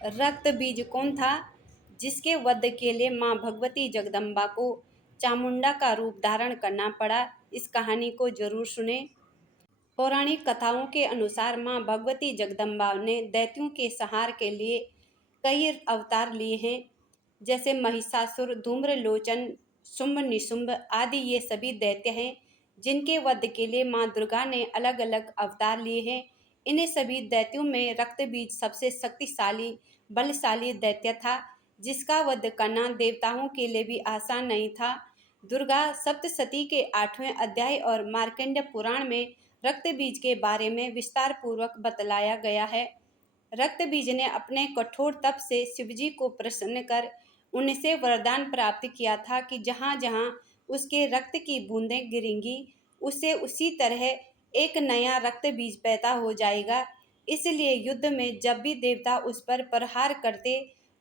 रक्त बीज कौन था जिसके वध के लिए मां भगवती जगदम्बा को चामुंडा का रूप धारण करना पड़ा? इस कहानी को जरूर सुने। पौराणिक कथाओं के अनुसार मां भगवती जगदम्बा ने दैत्यों के संहार के लिए कई अवतार लिए हैं, जैसे महिषासुर, धूम्रलोचन, शुंभ निशुंभ आदि। ये सभी दैत्य हैं जिनके वध के लिए मां दुर्गा ने अलग अलग अवतार लिए हैं। इन्हें सभी दैत्यों में रक्त बीज सबसे शक्तिशाली बलशाली दैत्य था, जिसका वध करना देवताओं के लिए भी आसान नहीं था। दुर्गा सप्तशती के 8वें अध्याय और मार्कंडेय पुराण में रक्त बीज के बारे में विस्तार पूर्वक बतलाया गया है। रक्त बीज ने अपने कठोर तप से शिवजी को प्रसन्न कर उनसे वरदान प्राप्त किया था कि जहाँ जहाँ उसके रक्त की बूंदें गिरेंगी, उससे उसी तरह एक नया रक्त बीज पैदा हो जाएगा। इसलिए युद्ध में जब भी देवता उस पर प्रहार करते,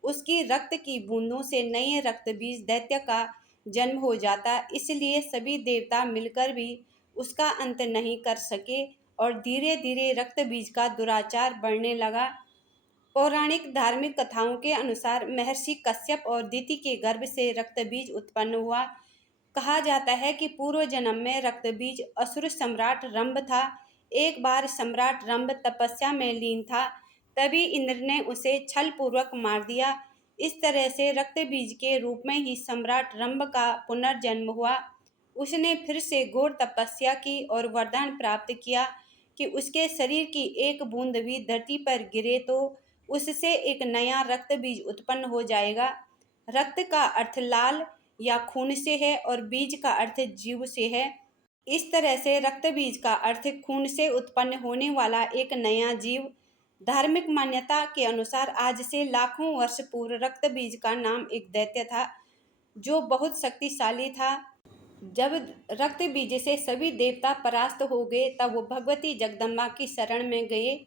उसकी रक्त की बूंदों से नए रक्त बीज दैत्य का जन्म हो जाता। इसलिए सभी देवता मिलकर भी उसका अंत नहीं कर सके और धीरे धीरे रक्त बीज का दुराचार बढ़ने लगा। पौराणिक धार्मिक कथाओं के अनुसार महर्षि कश्यप और दिति के गर्भ से रक्त बीज उत्पन्न हुआ। कहा जाता है कि पूर्व जन्म में रक्त बीज असुर सम्राट रंभ था। एक बार सम्राट रंभ तपस्या में लीन था, तभी इंद्र ने उसे छल पूर्वक मार दिया। इस तरह से रक्त बीज के रूप में ही सम्राट रंभ का पुनर्जन्म हुआ। उसने फिर से घोर तपस्या की और वरदान प्राप्त किया कि उसके शरीर की एक बूंद भी धरती पर गिरे तो उससे एक नया रक्त बीज उत्पन्न हो जाएगा। रक्त का अर्थ लाल या खून से है और बीज का अर्थ जीव से है। इस तरह से रक्त बीज का अर्थ खून से उत्पन्न होने वाला एक नया जीव। धार्मिक मान्यता के अनुसार आज से लाखों वर्ष पूर्व रक्त बीज का नाम एक दैत्य था जो बहुत शक्तिशाली था। जब रक्त बीज से सभी देवता परास्त हो गए, तब वो भगवती जगदम्बा की शरण में गए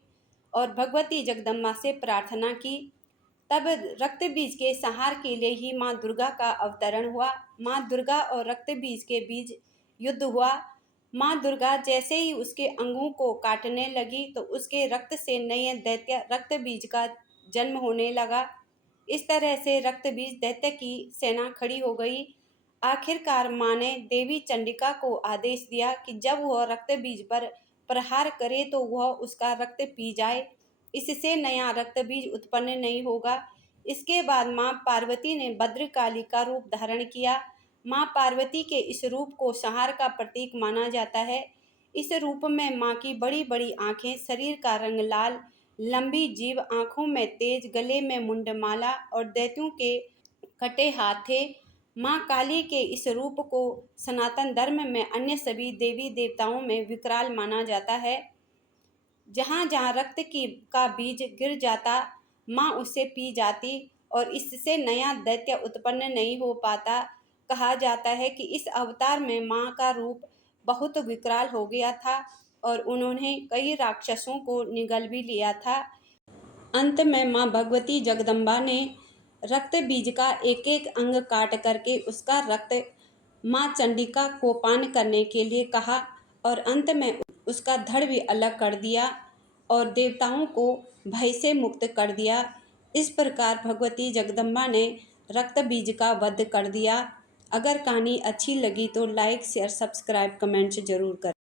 और भगवती जगदम्बा से प्रार्थना की। तब रक्त बीज के संहार के लिए ही माँ दुर्गा का अवतरण हुआ। माँ दुर्गा और रक्त बीज के बीच युद्ध हुआ। माँ दुर्गा जैसे ही उसके अंगों को काटने लगी तो उसके रक्त से नए दैत्य रक्त बीज का जन्म होने लगा। इस तरह से रक्त बीज दैत्य की सेना खड़ी हो गई। आखिरकार माँ ने देवी चंडिका को आदेश दिया कि जब वह रक्त बीज पर प्रहार करे तो वह उसका रक्त पी जाए, इससे नया रक्त बीज उत्पन्न नहीं होगा। इसके बाद माँ पार्वती ने भद्रकाली का रूप धारण किया। माँ पार्वती के इस रूप को संहार का प्रतीक माना जाता है। इस रूप में माँ की बड़ी बड़ी आंखें, शरीर का रंग लाल, लंबी जीभ, आंखों में तेज, गले में मुंडमाला और दैत्यों के कटे हाथ थे। माँ काली के इस रूप को सनातन धर्म में अन्य सभी देवी देवताओं में विकराल माना जाता है। जहाँ जहाँ रक्त की का बीज गिर जाता, माँ उसे पी जाती और इससे नया दैत्य उत्पन्न नहीं हो पाता। कहा जाता है कि इस अवतार में माँ का रूप बहुत विकराल हो गया था और उन्होंने कई राक्षसों को निगल भी लिया था। अंत में माँ भगवती जगदम्बा ने रक्त बीज का एक एक अंग काट करके उसका रक्त माँ चंडिका को पान करने के लिए कहा और अंत में उसका धड़ भी अलग कर दिया और देवताओं को भय से मुक्त कर दिया। इस प्रकार भगवती जगदम्बा ने रक्त बीज का वध कर दिया। अगर कहानी अच्छी लगी तो लाइक, शेयर, सब्सक्राइब, कमेंट्स जरूर करें।